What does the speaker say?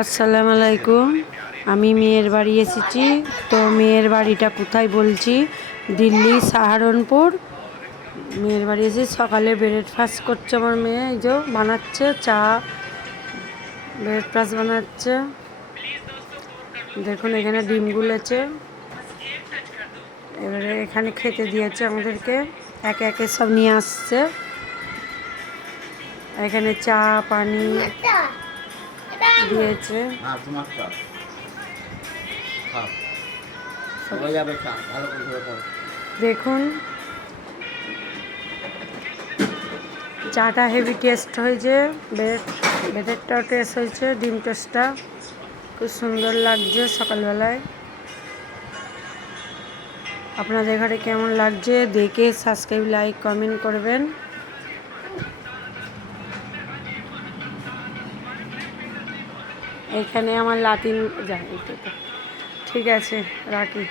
আসসালামু আলাইকুম। আমি মেয়ের বাড়ি এসেছি। তো মেয়ের বাড়িটা কোথায় বলছি, দিল্লি সাহারানপুর। মেয়ের বাড়ি এসে সকালে ব্রেকফাস্ট করছে আমার মেয়ে, এই যে বানাচ্ছে চা, ব্রেকফাস্ট বানাচ্ছে। দেখুন এখানে ডিম গুলেছে, এবারে এখানে খেতে দিয়েছে আমাদেরকে, একে একে সব নিয়ে আসছে। এখানে চা পানি দিয়েছে। দেখুন চাটা হেভি টেস্ট হয়েছে, ব্রেডটাও টেস্ট হয়েছে, ডিম টোস্টটা খুব সুন্দর লাগছে সকালবেলায়। আপনাদের ঘরে কেমন লাগছে দেখে সাবস্ক্রাইব লাইক কমেন্ট করবেন। এখানে আমার লাতিন যায়, ঠিক আছে রাখি।